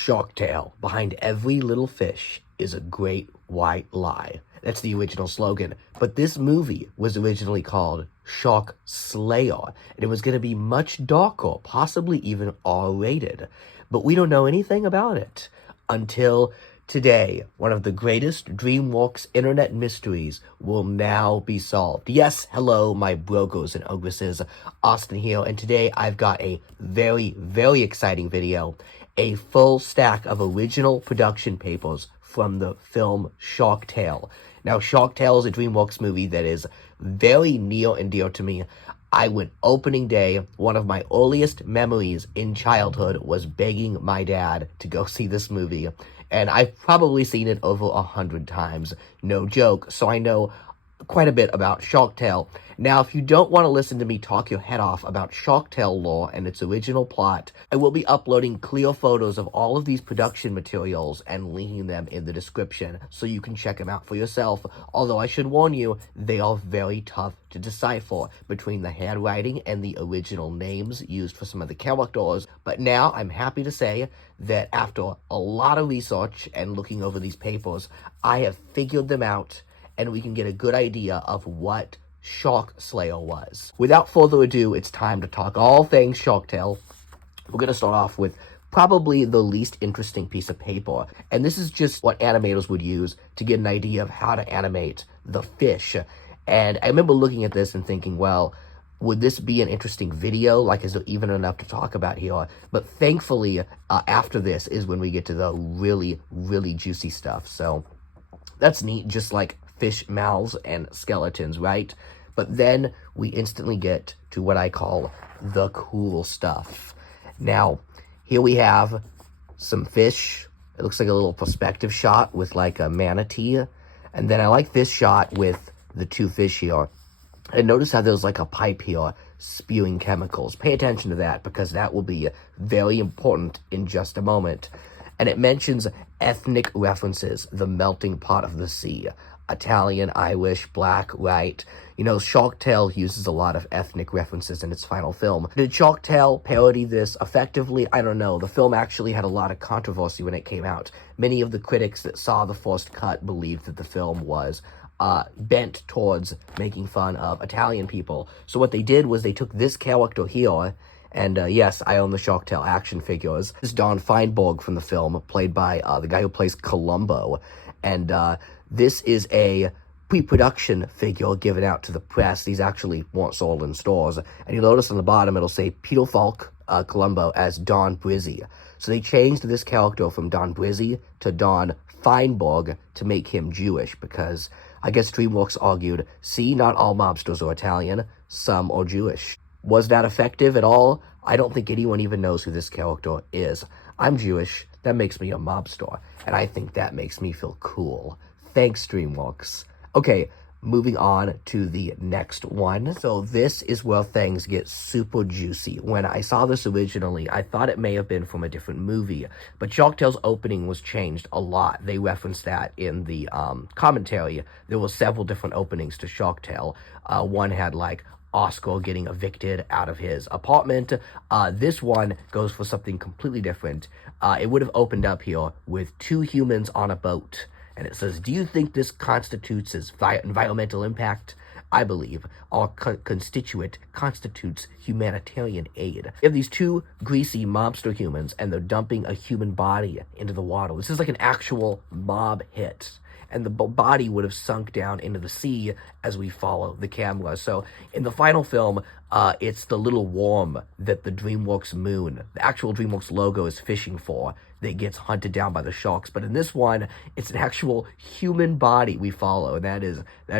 Sharktale, behind every little fish is a great white lie. That's the original slogan. But this movie was originally called SharkSlayer, and it was going to be much darker, possibly even R-rated. But we don't know anything about it until today. One of the greatest DreamWorks internet mysteries will now be solved. Yes, hello, my brokers and ogresses, Austin here, and today I've got a very, very exciting video, a full stack of original production papers from the film SharkTale. Now, SharkTale is a DreamWorks movie that is very near and dear to me. I went opening day. One of my earliest memories in childhood was begging my dad to go see this movie. And I've probably seen it over 100 times. No joke. So I know quite a bit about SharkTale. Now, if you don't want to listen to me talk your head off about SharkTale lore and its original plot, I will be uploading clear photos of all of these production materials and linking them in the description so you can check them out for yourself. Although I should warn you, they are very tough to decipher between the handwriting and the original names used for some of the characters. But now I'm happy to say that after a lot of research and looking over these papers, I have figured them out, and we can get a good idea of what SharkSlayer was. Without further ado, it's time to talk all things SharkTale. We're going to start off with probably the least interesting piece of paper, and this is just what animators would use to get an idea of how to animate the fish. And I remember looking at this and thinking, well, would this be an interesting video? Like, is there even enough to talk about here? But thankfully, after this is when we get to the really, really juicy stuff. So that's neat, just like fish mouths and skeletons, right? But then we instantly get to what I call the cool stuff. Now, here we have some fish. It looks like a little perspective shot with like a manatee. And then I like this shot with the two fish here. And notice how there's like a pipe here spewing chemicals. Pay attention to that because that will be very important in just a moment. And it mentions ethnic references, the melting pot of the sea. Italian, Irish, black, white. You know, SharkTale uses a lot of ethnic references in its final film. Did SharkTale parody this effectively? I don't know. The film actually had a lot of controversy when it came out. Many of the critics that saw the first cut believed that the film was bent towards making fun of Italian people. So what they did was they took this character here, and yes, I own the SharkTale action figures. This is Don Feinberg from the film, played by the guy who plays Columbo. And this is a pre-production figure given out to the press. These actually weren't sold in stores. And you'll notice on the bottom, it'll say Peter Falk Columbo as Don Brizzi. So they changed this character from Don Brizzi to Don Feinberg to make him Jewish, because I guess DreamWorks argued, see, not all mobsters are Italian, some are Jewish. Was that effective at all? I don't think anyone even knows who this character is. I'm Jewish. That makes me a mobster, and I think that makes me feel cool. Thanks, DreamWorks. Okay, moving on to the next one. So this is where things get super juicy. When I saw this originally, I thought it may have been from a different movie, but SharkTale's opening was changed a lot. They referenced that in the commentary. There were several different openings to SharkTale. One had like Oscar getting evicted out of his apartment. This one goes for something completely different. It would have opened up here with two humans on a boat. And it says, do you think this constitutes as environmental impact? I believe our constituent constitutes humanitarian aid. You have these two greasy mobster humans, and they're dumping a human body into the water. This is like an actual mob hit. And the body would have sunk down into the sea as we follow the camera. So in the final film, it's the little worm that the DreamWorks moon, the actual DreamWorks logo, is fishing for, that gets hunted down by the sharks. But in this one, it's an actual human body we follow, and that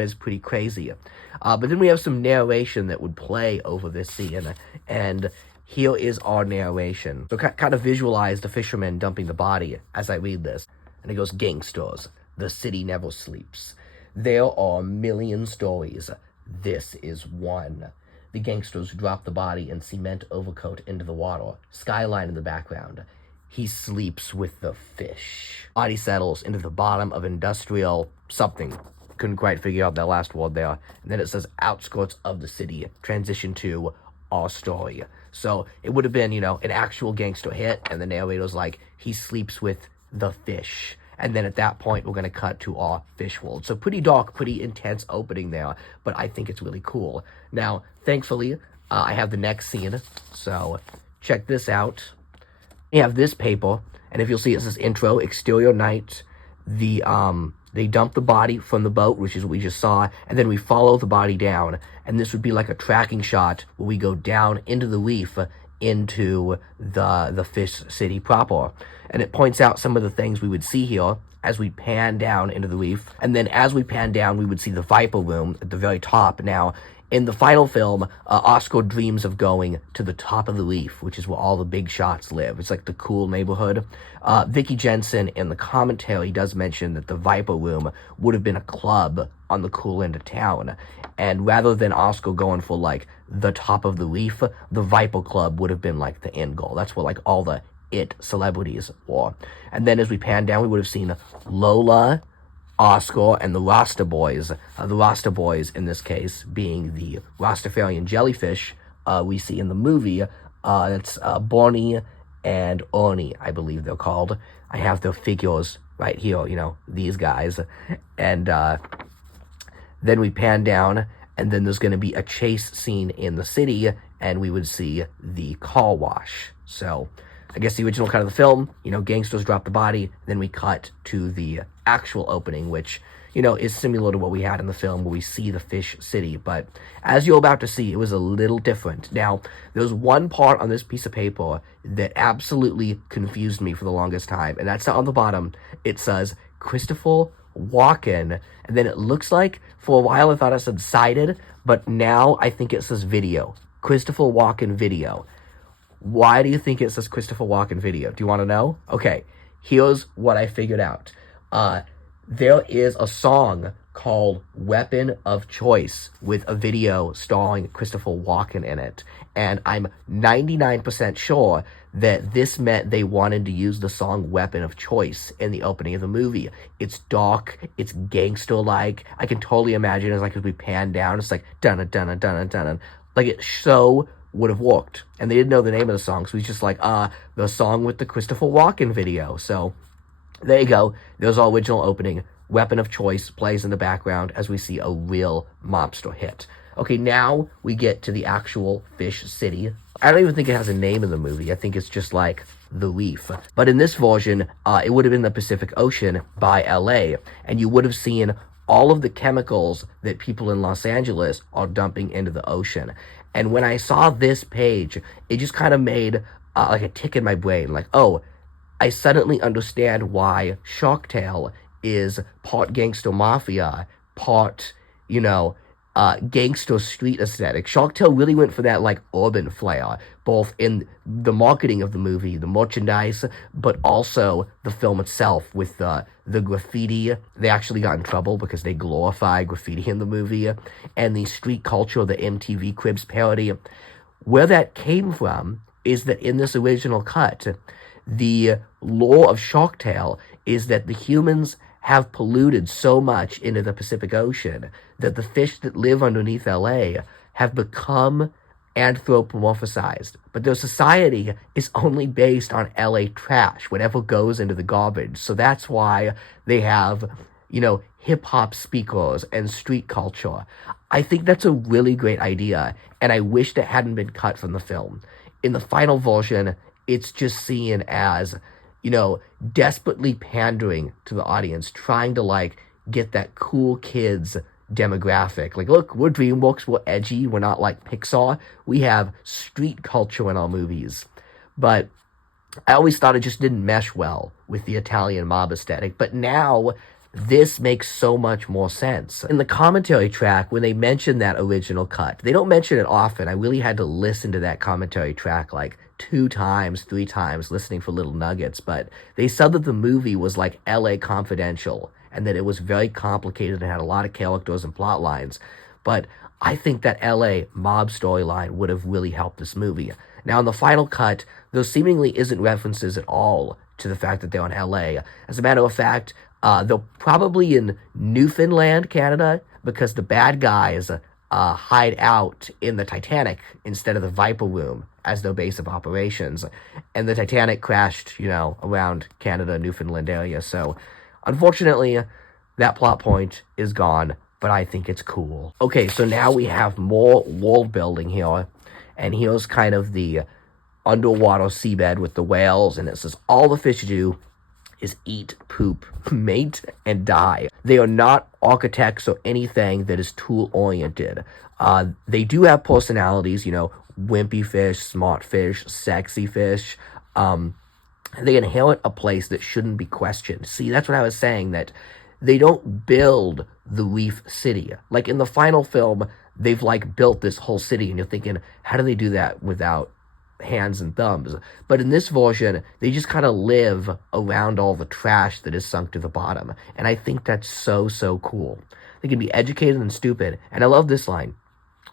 is pretty crazy. But then we have some narration that would play over this scene, and here is our narration. So kind of visualize the fisherman dumping the body as I read this. And it goes, gangsters. The city never sleeps. There are a million stories. This is one. The gangsters drop the body in cement overcoat into the water. Skyline in the background. He sleeps with the fish. Body settles into the bottom of industrial something. Couldn't quite figure out that last word there. And then it says outskirts of the city. Transition to our story. So it would have been, an actual gangster hit, and the narrator's like, he sleeps with the fish. And then at that point, we're going to cut to our fish world. So pretty dark, pretty intense opening there, but I think it's really cool. Now, thankfully, I have the next scene, so check this out. We have this paper, and if you'll see, it says intro, exterior night. They dump the body from the boat, which is what we just saw, and then we follow the body down, and this would be like a tracking shot where we go down into the reef, into the fish city proper. And it points out some of the things we would see here as we pan down into the reef. And then as we pan down, we would see the Viper Room at the very top. Now, in the final film, Oscar dreams of going to the top of the reef, which is where all the big shots live. It's like the cool neighborhood. Vicky Jensen in the commentary does mention that the Viper Room would have been a club on the cool end of town. And rather than Oscar going for like the top of the reef, the Viper Club would have been like the end goal. That's where like all the it celebrities were. And then as we pan down, we would have seen Lola, Oscar, and the Rasta Boys. The Rasta Boys, in this case, being the Rastafarian jellyfish we see in the movie. It's Bonnie and Ernie, I believe they're called. I have their figures right here, these guys. And then we pan down, and then there's going to be a chase scene in the city, and we would see the car wash. So I guess the original cut of the film, gangsters drop the body, then we cut to the actual opening, which, is similar to what we had in the film where we see the fish city. But as you're about to see, it was a little different. Now, there's one part on this piece of paper that absolutely confused me for the longest time, and that's on the bottom. It says Christopher Walken, and then it looks like, for a while I thought it said cited, but now I think it says video. Christopher Walken video. Why do you think it says Christopher Walken video? Do you want to know? Okay, here's what I figured out. There is a song called Weapon of Choice with a video starring Christopher Walken in it. And I'm 99% sure that this meant they wanted to use the song Weapon of Choice in the opening of the movie. It's dark, it's gangster-like. I can totally imagine as we pan down, it's like dun-dun-dun-dun-dun-dun. Like it so would have worked. And they didn't know the name of the song, so he's just like, the song with the Christopher Walken video. So there you go. There's our original opening. Weapon of Choice plays in the background as we see a real mobster hit. Okay, now we get to the actual fish city. I don't even think it has a name in the movie. I think it's just like the Reef. But in this version, it would have been the Pacific Ocean by LA, and you would have seen all of the chemicals that people in Los Angeles are dumping into the ocean. And when I saw this page, it just kind of made like a tick in my brain. Like, oh, I suddenly understand why SharkTale is part gangster mafia, part, gangster street aesthetic. SharkTale really went for that, like, urban flair, both in the marketing of the movie, the merchandise, but also the film itself with the graffiti. They actually got in trouble because they glorify graffiti in the movie, and the street culture, the MTV Cribs parody. Where that came from is that in this original cut, the lore of SharkTale is that the humans have polluted so much into the Pacific Ocean that the fish that live underneath LA have become anthropomorphized. But their society is only based on LA trash, whatever goes into the garbage. So that's why they have, hip-hop speakers and street culture. I think that's a really great idea, and I wish that hadn't been cut from the film. In the final version, it's just seen as, desperately pandering to the audience, trying to, get that cool kids demographic. Like, look, we're DreamWorks, we're edgy, we're not like Pixar. We have street culture in our movies. But I always thought it just didn't mesh well with the Italian mob aesthetic. But now, this makes so much more sense. In the commentary track, when they mention that original cut, they don't mention it often. I really had to listen to that commentary track 2 times, 3 times, listening for little nuggets. But they said that the movie was like LA Confidential, and that it was very complicated and had a lot of characters and plot lines. But I think that LA mob storyline would have really helped this movie. Now, in the final cut, there seemingly isn't references at all to the fact that they're in LA. As a matter of fact, they're probably in Newfoundland, Canada, because the bad guys hide out in the Titanic instead of the Viper Room as their base of operations. And the Titanic crashed, around Canada, Newfoundland area. So, unfortunately, that plot point is gone, but I think it's cool. Okay, so now we have more world building here. And here's kind of the underwater seabed with the whales. And it says all the fish do is eat, poop, mate, and die. They are not architects or anything that is tool-oriented. They do have personalities, wimpy fish, smart fish, sexy fish. They inherit a place that shouldn't be questioned. See, that's what I was saying, that they don't build the Reef city. Like, in the final film, they've, built this whole city, and you're thinking, how do they do that without hands and thumbs? But in this version, they just kind of live around all the trash that is sunk to the bottom. And I think that's so, so cool. They can be educated and stupid. And I love this line.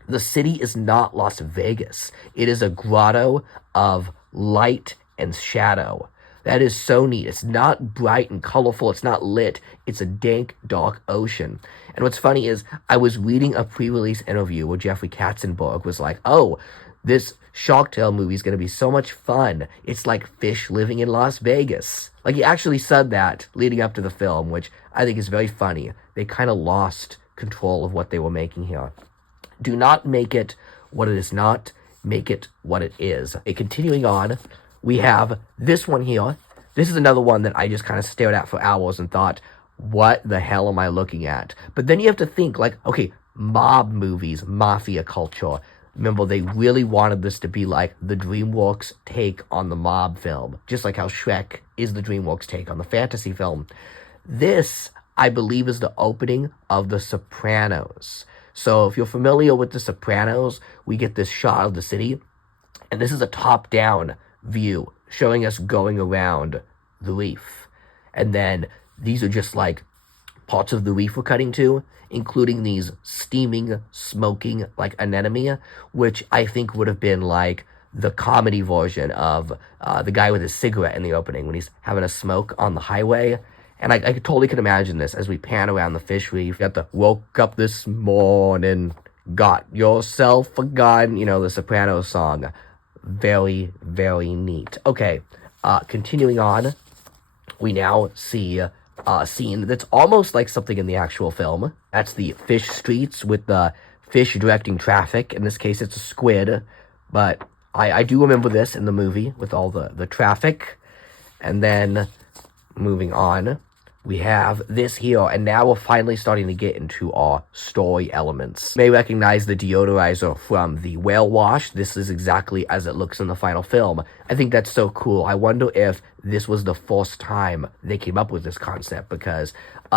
The city is not Las Vegas. It is a grotto of light and shadow. That is so neat. It's not bright and colorful. It's not lit. It's a dank, dark ocean. And what's funny is I was reading a pre-release interview where Jeffrey Katzenberg was like, oh, this SharkTale movie is going to be so much fun. It's like fish living in Las Vegas. Like, he actually said that leading up to the film, which I think is very funny. They kind of lost control of what they were making here. Do not make it what it is not. Make it what it is. Continuing on, we have this one here. This is another one that I just kind of stared at for hours and thought, what the hell am I looking at? But then you have to think, okay, mob movies, mafia culture. Remember, they really wanted this to be like the DreamWorks take on the mob film, just like how Shrek is the DreamWorks take on the fantasy film. This, I believe, is the opening of The Sopranos. So if you're familiar with The Sopranos, we get this shot of the city, and this is a top-down view showing us going around the reef. And then these are just parts of the reef we're cutting to, including these steaming, smoking, anemone, which I think would have been the comedy version of the guy with his cigarette in the opening when he's having a smoke on the highway. And I totally can imagine this as we pan around the fish reef. You got the woke up this morning, got yourself a gun, the Sopranos song. Very, very neat. Okay, continuing on, we now see a scene that's almost like something in the actual film. That's the fish streets with the fish directing traffic. In this case, it's a squid, but I do remember this in the movie with all the traffic. And then moving on, we have this here, and now we're finally starting to get into our story elements. You may recognize the deodorizer from the whale wash. This is exactly as it looks in the final film. I think that's so cool. I wonder if this was the first time they came up with this concept, because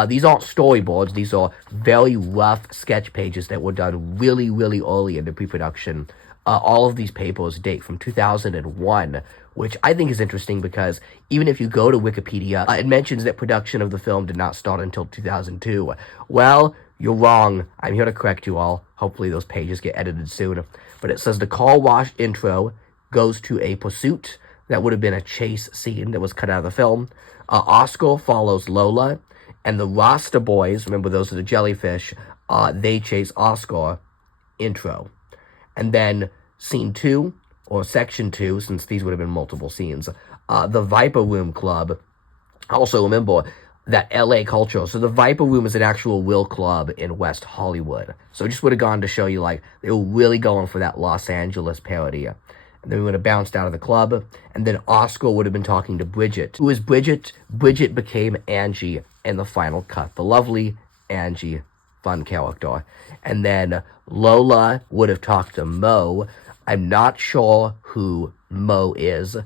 these aren't storyboards. These are very rough sketch pages that were done really, really early into pre-production. All of these papers date from 2001, which I think is interesting because even if you go to Wikipedia, it mentions that production of the film did not start until 2002. Well, you're wrong. I'm here to correct you all. Hopefully those pages get edited soon. But it says the car wash intro goes to a pursuit. That would have been a chase scene that was cut out of the film. Oscar follows Lola, and the Rasta boys, remember those are the jellyfish, they chase Oscar. Intro. And then scene 2, or section 2, since these would have been multiple scenes, the Viper Room Club. Also remember that LA culture. So the Viper Room is an actual real club in West Hollywood. So it just would have gone to show you, they were really going for that Los Angeles parody. And then we would have bounced out of the club. And then Oscar would have been talking to Bridget. Who is Bridget? Bridget became Angie in the final cut. The lovely Angie, fun character. And then Lola would have talked to Mo. I'm not sure who Mo is.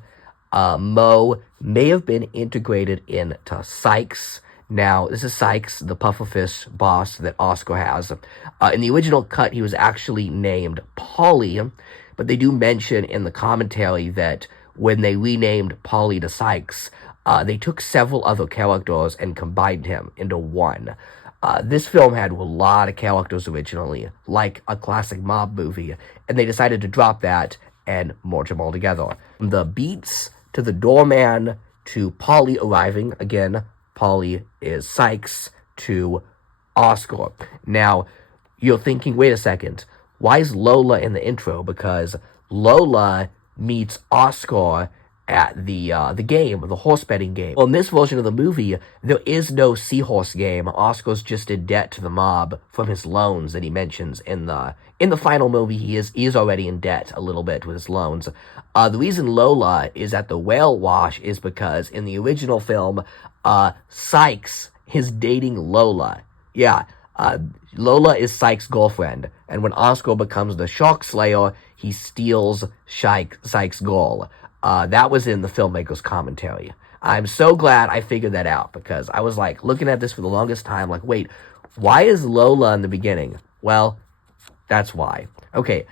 Mo may have been integrated into Sykes. Now, this is Sykes, the pufferfish boss that Oscar has. In the original cut, he was actually named Polly, but they do mention in the commentary that when they renamed Polly to Sykes, they took several other characters and combined him into one. This film had a lot of characters originally, like a classic mob movie, and they decided to drop that and merge them all together. From the beats to the doorman to Polly arriving, again, Polly is Sykes, to Oscar. Now, you're thinking, wait a second, why is Lola in the intro? Because Lola meets Oscar at the game, the horse betting game. Well, in this version of the movie, there is no seahorse game. Oscar's just in debt to the mob from his loans that he mentions in the final movie. He is already in debt a little bit with his loans. The reason Lola is at the whale wash is because in the original film, Sykes is dating Lola. Yeah, Lola is Sykes' girlfriend, and when Oscar becomes the SharkSlayer, he steals Sykes' girl. That was in the filmmaker's commentary. I'm so glad I figured that out, because I was like looking at this for the longest time, like, wait, why is Lola in the beginning? Well, that's why. Okay,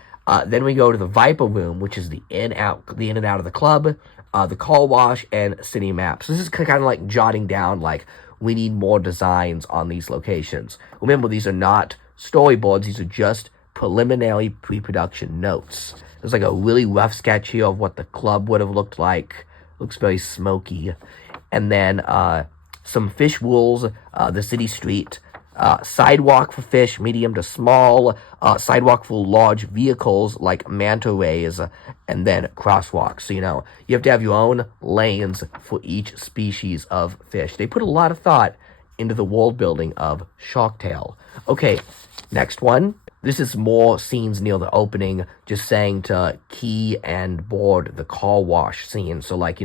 then we go to the Viper Room, which is the in and out of the club, the car wash, and city maps. This is kind of like jotting down, like, we need more designs on these locations. Remember, these are not storyboards. These are just preliminary pre-production notes. There's like a really rough sketch here of what the club would have looked like. Looks very smoky. And then some fish rules, the city street, sidewalk for fish, medium to small, sidewalk for large vehicles like manta rays, and then crosswalks. So, you have to have your own lanes for each species of fish. They put a lot of thought into the world building of SharkTale. Okay, next one. This is more scenes near the opening, just saying to key and board the car wash scene. So, like,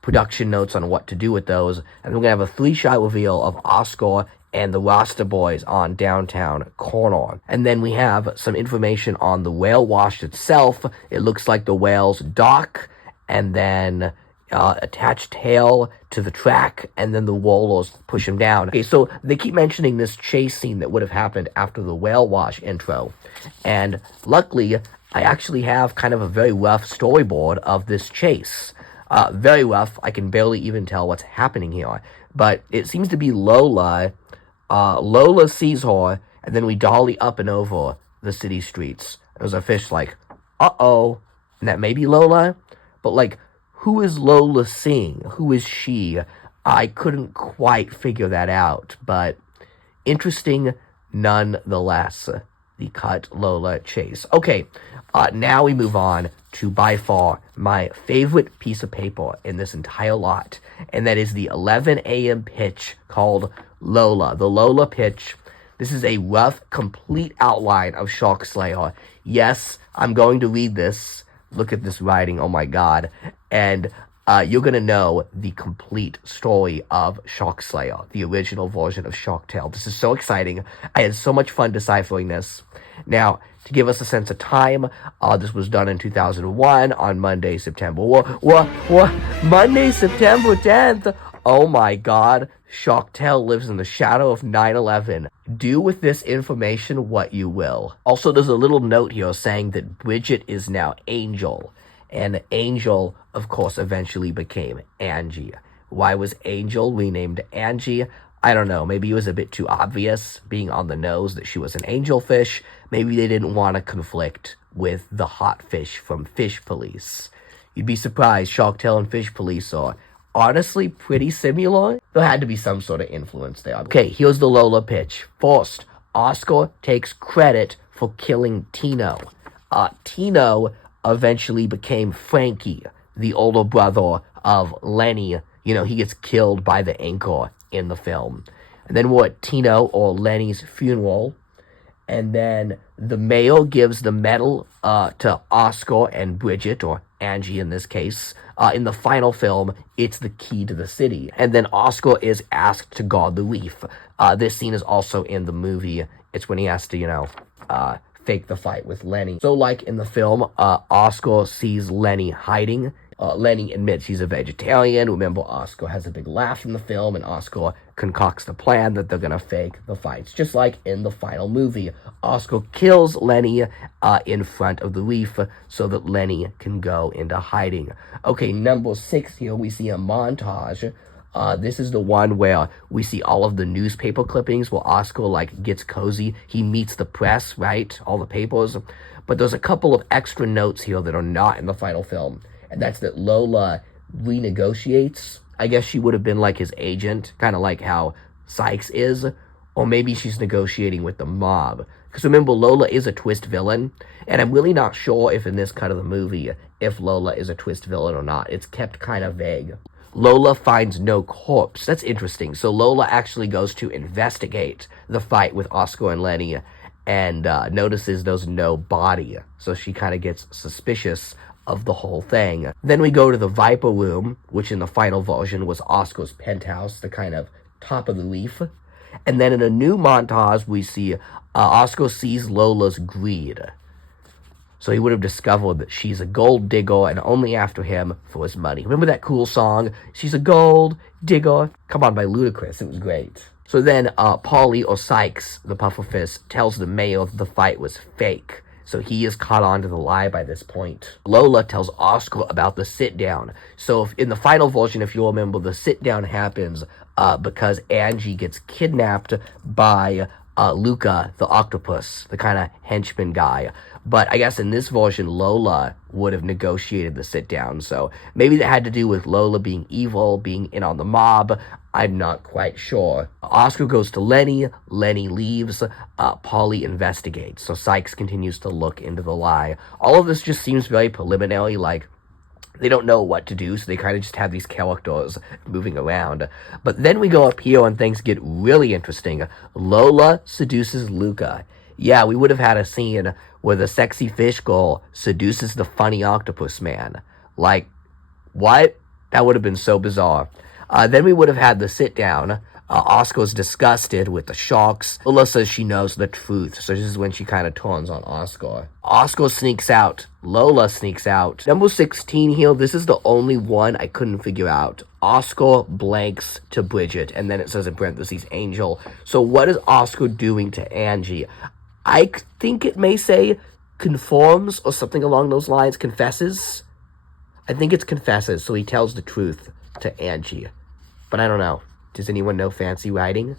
production notes on what to do with those. And we're going to have a 3-shot reveal of Oscar and the Rasta Boys on downtown corner. And then we have some information on the whale wash itself. It looks like the whales dock, and then attach tail to the track, and then the rollers push him down. Okay, so they keep mentioning this chase scene that would have happened after the whale wash intro. And luckily, I actually have kind of a very rough storyboard of this chase. Very rough. I can barely even tell what's happening here. But it seems to be Lola. Lola sees her, and then we dolly up and over the city streets. There's a fish like, uh-oh, and that may be Lola, but like, who is Lola seeing? Who is she? I couldn't quite figure that out, but interesting nonetheless, the cut Lola chase. Okay, now we move on to by far my favorite piece of paper in this entire lot, and that is the 11 a.m. pitch called Lola. The Lola pitch. This is a rough, complete outline of SharkSlayer. Yes, I'm going to read this. Look at this writing, oh my god. And you're going to know the complete story of SharkSlayer, the original version of SharkTale. This is so exciting. I had so much fun deciphering this. Now, to give us a sense of time, this was done in 2001 on Monday, September. Monday, September 10th. Oh my god. SharkTale lives in the shadow of 9/11. Do with this information what you will. Also, there's a little note here saying that Bridget is now Angel. And Angel, of course, eventually became Angie. Why was Angel renamed Angie? I don't know. Maybe it was a bit too obvious, being on the nose, that she was an angelfish. Maybe they didn't want to conflict with the hot fish from Fish Police. You'd be surprised, SharkTale and Fish Police are honestly pretty similar. There had to be some sort of influence there. Okay, here's the Lola pitch. First, Oscar takes credit for killing Tino. Tino eventually became Frankie, the older brother of Lenny. He gets killed by the anchor in the film. And then we're at Tino or Lenny's funeral. And then the mayor gives the medal to Oscar and Bridget, or Angie in this case. In the final film, it's the key to the city. And then Oscar is asked to guard the reef. This scene is also in the movie. It's when he has to, fake the fight with Lenny. So like in the film, Oscar sees Lenny hiding. Lenny admits he's a vegetarian. Remember, Oscar has a big laugh in the film, and Oscar concocts the plan that they're gonna fake the fights. Just like in the final movie, Oscar kills Lenny in front of the reef so that Lenny can go into hiding. Okay, number 6 here, we see a montage. This is the one where we see all of the newspaper clippings where Oscar, gets cozy. He meets the press, right? All the papers. But there's a couple of extra notes here that are not in the final film. And that's that Lola renegotiates. I guess she would have been like his agent, kind of like how Sykes is. Or maybe she's negotiating with the mob. Because remember, Lola is a twist villain, and I'm really not sure if in this cut of the movie, if Lola is a twist villain or not. It's kept kind of vague. Lola finds no corpse. That's interesting. So Lola actually goes to investigate the fight with Oscar and Lenny and notices there's no body. So she kind of gets suspicious of the whole thing. Then we go to the Viper Room, which in the final version was Oscar's penthouse, the kind of top of the reef. And then in a new montage, we see Oscar sees Lola's greed. So he would have discovered that she's a gold digger and only after him for his money. Remember that cool song, She's a Gold Digger? Come on, by Ludacris. It was great. So then Polly, or Sykes, the pufferfish, tells the mayor that the fight was fake. So he is caught on to the lie by this point. Lola tells Oscar about the sit-down. So in the final version, if you'll remember, the sit-down happens because Angie gets kidnapped by Luca, the octopus, the kind of henchman guy. But I guess in this version, Lola would have negotiated the sit-down. So maybe that had to do with Lola being evil, being in on the mob. I'm not quite sure. Oscar goes to Lenny. Lenny leaves. Polly investigates. So Sykes continues to look into the lie. All of this just seems very preliminary, like they don't know what to do, so they kind of just have these characters moving around. But then we go up here and things get really interesting. Lola seduces Luca. Yeah, we would have had a scene where the sexy fish girl seduces the funny octopus man. Like, what? That would have been so bizarre. Then we would have had the sit-down. Oscar's disgusted with the sharks. Lola says she knows the truth, so this is when she kind of turns on Oscar. Oscar sneaks out. Lola sneaks out. Number 16 here, this is the only one I couldn't figure out. Oscar blanks to Bridget, and then it says in parentheses, Angel. So what is Oscar doing to Angie? I think it may say conforms or something along those lines. Confesses? I think it's confesses, so he tells the truth to Angie. But I don't know. Does anyone know fancy writing?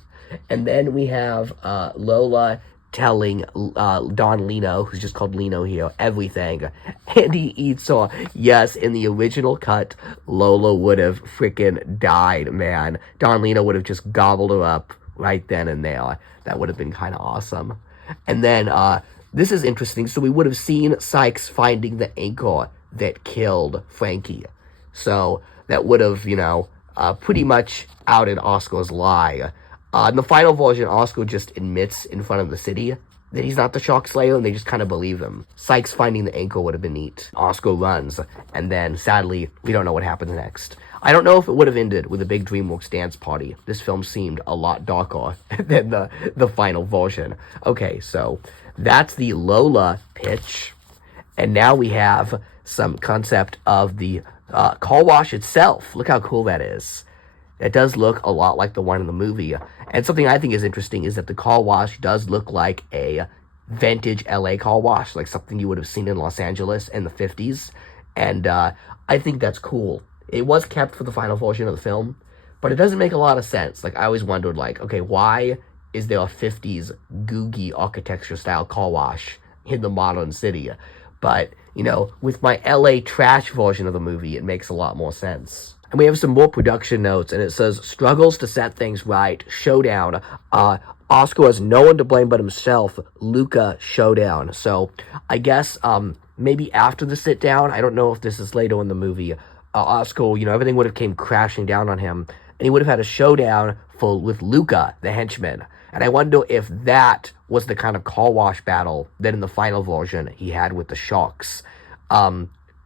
And then we have Lola telling Don Lino, who's just called Lino here, everything. And he eats her. Yes, in the original cut, Lola would have freaking died, man. Don Lino would have just gobbled her up right then and there. That would have been kind of awesome. And then, this is interesting. So we would have seen Sykes finding the anchor that killed Frankie. So that would have, pretty much outed Oscar's lie. In the final version, Oscar just admits in front of the city that he's not the SharkSlayer, and they just kind of believe him. Sykes finding the anchor would have been neat. Oscar runs, and then, sadly, we don't know what happens next. I don't know if it would have ended with a big DreamWorks dance party. This film seemed a lot darker than the final version. Okay, so that's the Lola pitch, and now we have some concept of the car wash itself. Look how cool that is. It does look a lot like the one in the movie. And something I think is interesting is that the car wash does look like a vintage LA car wash, like something you would have seen in Los Angeles in the 50s. And I think that's cool. It was kept for the final version of the film, but it doesn't make a lot of sense. Like, I always wondered, like, okay, why is there a 50s googie architecture style car wash in the modern city? But, with my LA trash version of the movie, it makes a lot more sense. And we have some more production notes, and it says, struggles to set things right, showdown. Oscar has no one to blame but himself, Luca showdown. So I guess maybe after the sit down, I don't know if this is later in the movie, Oscar, everything would have came crashing down on him, and he would have had a showdown with Luca, the henchman. And I wonder if that was the kind of car wash battle that in the final version he had with the sharks.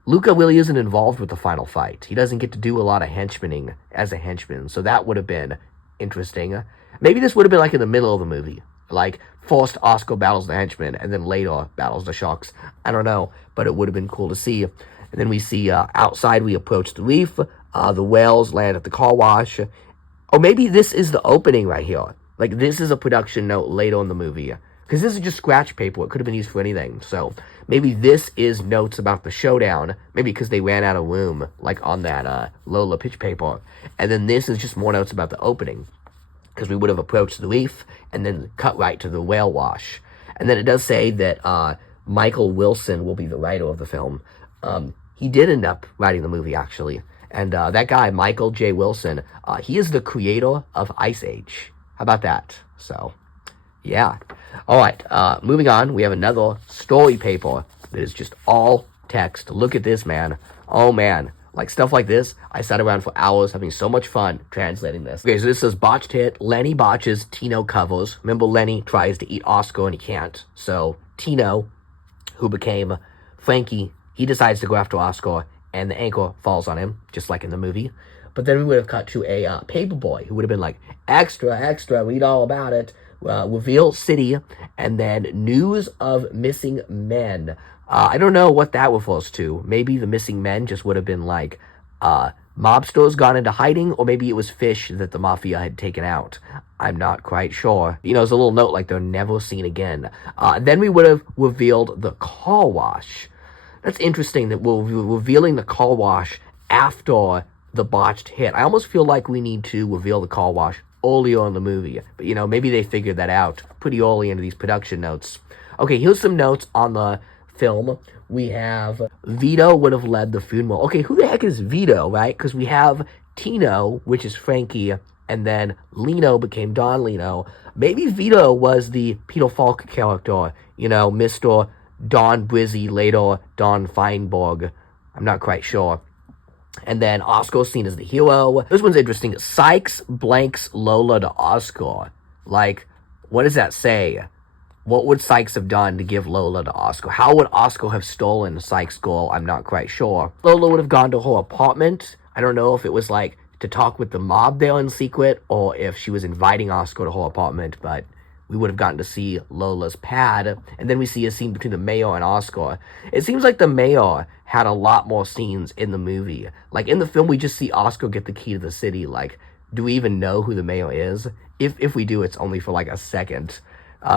Luca really isn't involved with the final fight. He doesn't get to do a lot of henchmaning as a henchman, so that would have been interesting. Maybe this would have been like in the middle of the movie. Like, first Oscar battles the henchman, and then later battles the sharks. I don't know, but it would have been cool to see. And then we see outside we approach the reef. The whales land at the car wash. Or maybe this is the opening right here. Like, this is a production note later in the movie. Because this is just scratch paper. It could have been used for anything. So maybe this is notes about the showdown. Maybe because they ran out of room, like on that Lola pitch paper. And then this is just more notes about the opening. Because we would have approached the reef and then cut right to the whale wash. And then it does say that Michael Wilson will be the writer of the film. He did end up writing the movie, actually. And that guy, Michael J. Wilson, he is the creator of Ice Age. How about that? So, Yeah. All right. Moving on, we have another story paper that is just all text. Look at this, man. Oh, man. Like, stuff like this, I sat around for hours having so much fun translating this. Okay, so this says, botched hit. Lenny botches, Tino covers. Remember, Lenny tries to eat Oscar and he can't. So, Tino, who became Frankie, he decides to go after Oscar, and the anchor falls on him, just like in the movie. But then we would have cut to a paperboy who would have been like, extra, extra, read all about it. Reveal city, and then news of missing men. I don't know what that refers to. Maybe the missing men just would have been like mobsters gone into hiding, or maybe it was fish that the mafia had taken out. I'm not quite sure. You know, there's a little note like they're never seen again. Then we would have revealed the car wash. That's interesting that we're revealing the car wash after the botched hit. I almost feel like we need to reveal the car wash earlier in the movie. But, you know, maybe they figured that out pretty early into these production notes. Okay, here's some notes on the film. We have Vito would have led the funeral. Okay, who the heck is Vito, right? Because we have Tino, which is Frankie, and then Lino became Don Lino. Maybe Vito was the Peter Falk character, you know, Mr. Don Brizzy, later Don Feinberg. I'm not quite sure. And then Oscar's seen as the hero. This one's interesting. Sykes blanks Lola to Oscar. Like, what does that say? What would Sykes have done to give Lola to Oscar? How would Oscar have stolen Sykes' girl? I'm not quite sure. Lola would have gone to her apartment. I don't know if it was like to talk with the mob there in secret, or if she was inviting Oscar to her apartment, but we would have gotten to see Lola's pad. And then we see a scene between the mayor and Oscar. It seems like the mayor had a lot more scenes in the movie. Like, in the film, we just see Oscar get the key to the city. Like, do we even know who the mayor is? If we do, it's only for, like, a second.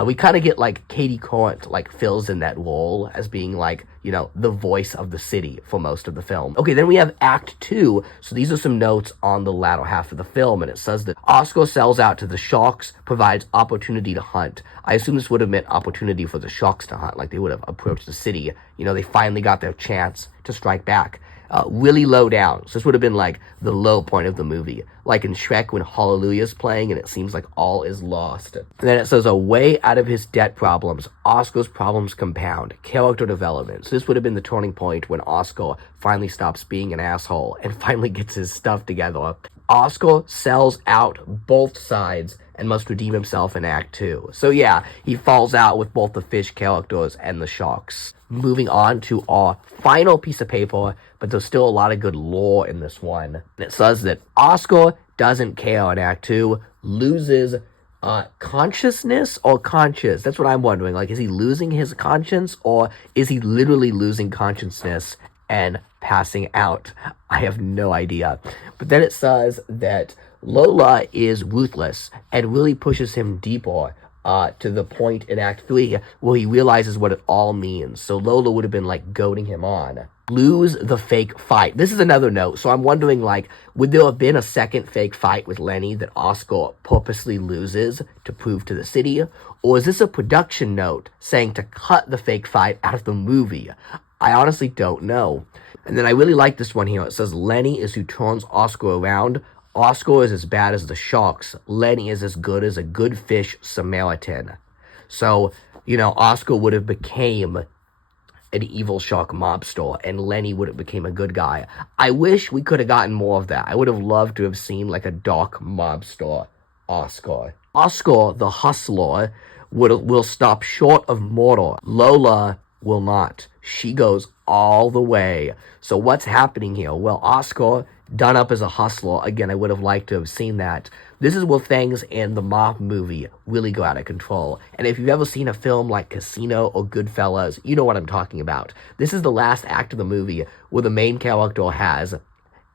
We kind of get, like, Katie Court, like, fills in that role as being, like, you know, the voice of the city for most of the film. Okay, then we have Act 2. So these are some notes on the latter half of the film, and it says that Oscar sells out to the sharks, provides opportunity to hunt. I assume this would have meant opportunity for the sharks to hunt, like they would have approached the city. You know, they finally got their chance to strike back. Really low down. So this would have been like the low point of the movie. Like in Shrek when Hallelujah's playing and it seems like all is lost. And then it says, a way out of his debt problems, Oscar's problems compound. Character development. So this would have been the turning point when Oscar finally stops being an asshole and finally gets his stuff together. Oscar sells out both sides and must redeem himself in Act 2. So yeah, he falls out with both the fish characters and the sharks. Moving on to our final piece of paper, but there's still a lot of good lore in this one. And it says that Oscar doesn't care in Act 2, loses consciousness or conscious. That's what I'm wondering. Like, is he losing his conscience, or is he literally losing consciousness and passing out? I have no idea. But then it says that Lola is ruthless and really pushes him deeper to the point in Act 3 where he realizes what it all means. So Lola would have been like goading him on. Lose the fake fight. This is another note. So I'm wondering, like, would there have been a second fake fight with Lenny that Oscar purposely loses to prove to the city? Or is this a production note saying to cut the fake fight out of the movie? I honestly don't know. And then I really like this one here. It says, Lenny is who turns Oscar around. Oscar is as bad as the sharks. Lenny is as good as a good fish Samaritan. So, you know, Oscar would have became an evil shark mobster, and Lenny would have became a good guy. I wish we could have gotten more of that. I would have loved to have seen like a dark mobster Oscar. Oscar, the hustler, will stop short of murder. Lola will not. She goes all the way. So what's happening here? Well, Oscar, done up as a hustler. Again, I would have liked to have seen that. This is where things in the mob movie really go out of control. And if you've ever seen a film like Casino or Goodfellas, you know what I'm talking about. This is the last act of the movie where the main character has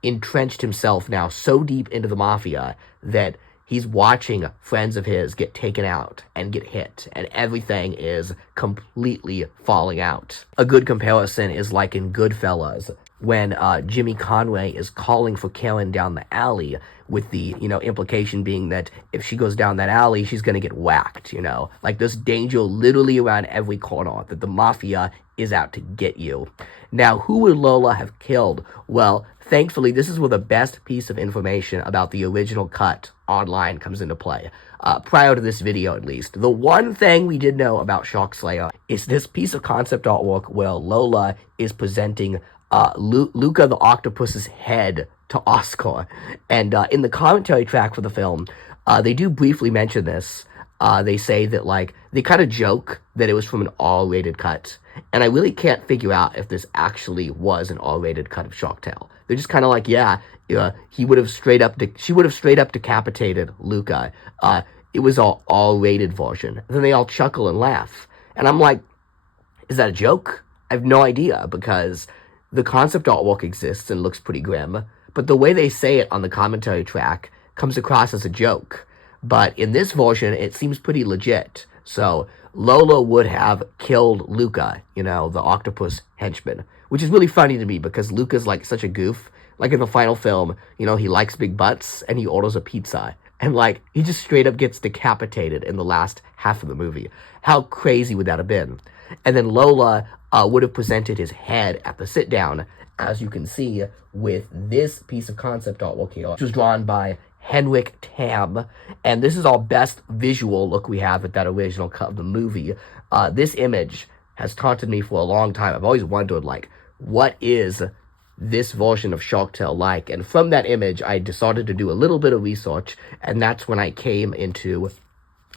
entrenched himself now so deep into the mafia that he's watching friends of his get taken out and get hit, and everything is completely falling out. A good comparison is like in Goodfellas. when Jimmy Conway is calling for Karen down the alley, with the, implication being that if she goes down that alley, she's going to get whacked, Like, there's danger literally around every corner, that the mafia is out to get you. Now, who would Lola have killed? Well, thankfully, this is where the best piece of information about the original cut online comes into play. Prior to this video, at least. The one thing we did know about SharkSlayer is this piece of concept artwork where Lola is presenting Luca the Octopus's head to Oscar. And in the commentary track for the film, they do briefly mention this. They say that, like, they kind of joke that it was from an R-rated cut. And I really can't figure out if this actually was an R-rated cut of SharkTale. They're just kind of like, she would have straight up decapitated Luca. It was an R-rated version. And then they all chuckle and laugh. And I'm like, is that a joke? I have no idea, because the concept artwork exists and looks pretty grim, but the way they say it on the commentary track comes across as a joke. But in this version, it seems pretty legit. So Lola would have killed Luca, the octopus henchman, which is really funny to me because Luca's like such a goof. Like in the final film, he likes big butts and he orders a pizza. And like, he just straight up gets decapitated in the last half of the movie. How crazy would that have been? And then Lola would have presented his head at the sit-down, as you can see with this piece of concept artwork here, which was drawn by Henrik Tam. And this is our best visual look we have at that original cut of the movie. This image has taunted me for a long time. I've always wondered, like, what is this version of SharkTale like? And from that image, I decided to do a little bit of research, and that's when I came into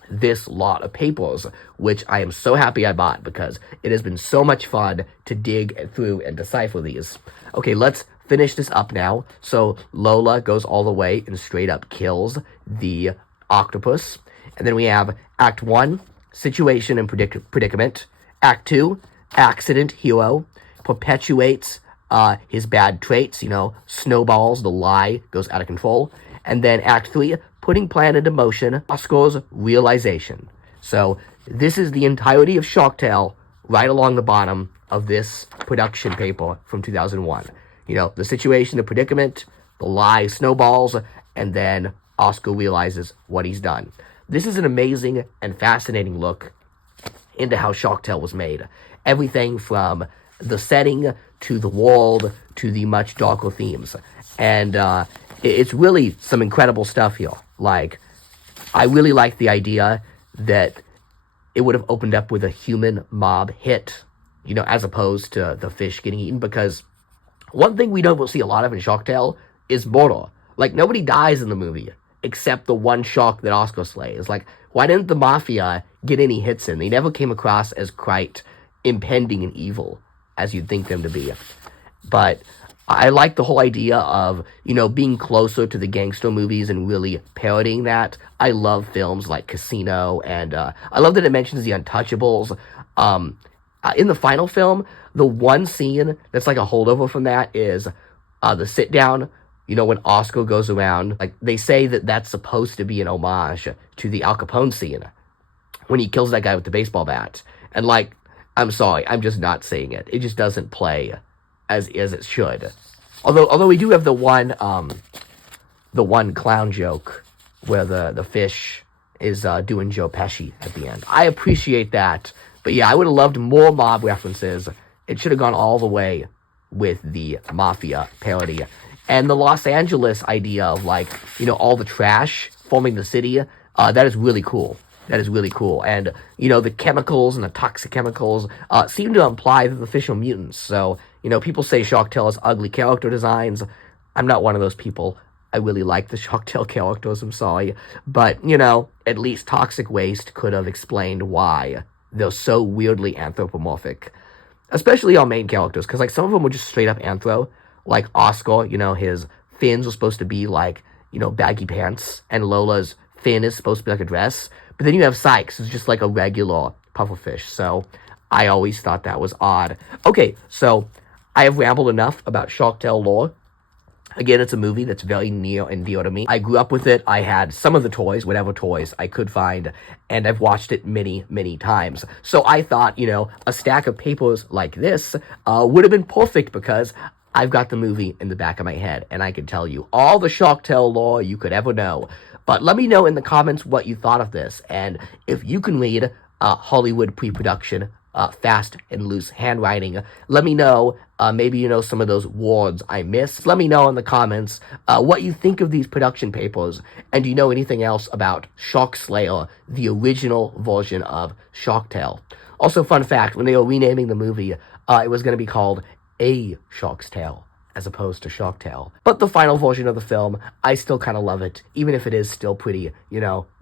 this lot of papers, which I am so happy I bought because it has been so much fun to dig through and decipher these. Okay, let's finish this up now. So Lola goes all the way and straight up kills the octopus. And then we have Act 1, situation and predicament. Act 2, accident, hero, perpetuates his bad traits, snowballs, the lie goes out of control. And then Act 3, putting plan into motion, Oscar's realization. So this is the entirety of SharkTale right along the bottom of this production paper from 2001. The situation, the predicament, the lie snowballs, and then Oscar realizes what he's done. This is an amazing and fascinating look into how SharkTale was made. Everything from the setting to the world to the much darker themes. And it's really some incredible stuff here. Like, I really like the idea that it would have opened up with a human mob hit, as opposed to the fish getting eaten, because one thing we don't see a lot of in SharkTale is murder. Like, nobody dies in the movie, except the one shark that Oscar slays. Like, why didn't the mafia get any hits in? They never came across as quite impending and evil as you'd think them to be. But I like the whole idea of, being closer to the gangster movies and really parodying that. I love films like Casino, and I love that it mentions the Untouchables. In the final film, the one scene that's like a holdover from that is the sit-down, when Oscar goes around. Like, they say that that's supposed to be an homage to the Al Capone scene when he kills that guy with the baseball bat. And, like, I'm sorry, I'm just not saying it. It just doesn't play as it should. Although we do have the one clown joke where the fish is doing Joe Pesci at the end. I appreciate that. But yeah, I would have loved more mob references. It should have gone all the way with the mafia parody. And the Los Angeles idea of, like, all the trash forming the city, that is really cool. That is really cool. And, the chemicals and the toxic chemicals seem to imply that the fish are mutants. So, people say SharkTale has ugly character designs. I'm not one of those people. I really like the SharkTale characters, I'm sorry. But, at least Toxic Waste could have explained why they're so weirdly anthropomorphic. Especially our main characters, because, like, some of them were just straight up anthro. Like Oscar, his fins were supposed to be like, baggy pants. And Lola's fin is supposed to be like a dress. But then you have Sykes, who's just like a regular pufferfish. So I always thought that was odd. Okay, so I have rambled enough about SharkTale lore. Again, it's a movie that's very near and dear to me. I grew up with it. I had some of the toys, whatever toys I could find, and I've watched it many, many times. So I thought, a stack of papers like this would have been perfect because I've got the movie in the back of my head, and I can tell you all the SharkTale lore you could ever know. But let me know in the comments what you thought of this, and if you can read Hollywood pre-production, fast and loose handwriting, let me know. Maybe you know some of those words I missed. Let me know in the comments what you think of these production papers, and do you know anything else about SharkSlayer, the original version of SharkTale? Also, fun fact, when they were renaming the movie, it was going to be called A Shark's Tale, as opposed to SharkTale. But the final version of the film, I still kind of love it, even if it is still pretty,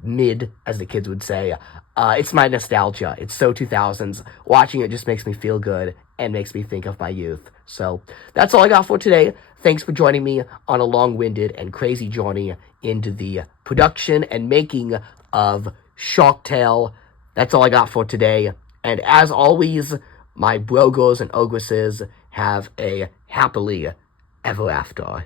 mid, as the kids would say. It's my nostalgia. It's so 2000s. Watching it just makes me feel good and makes me think of my youth. So that's all I got for today. Thanks for joining me on a long-winded and crazy journey into the production and making of SharkTale. That's all I got for today. And as always, my brogos and ogresses have a happily ever after.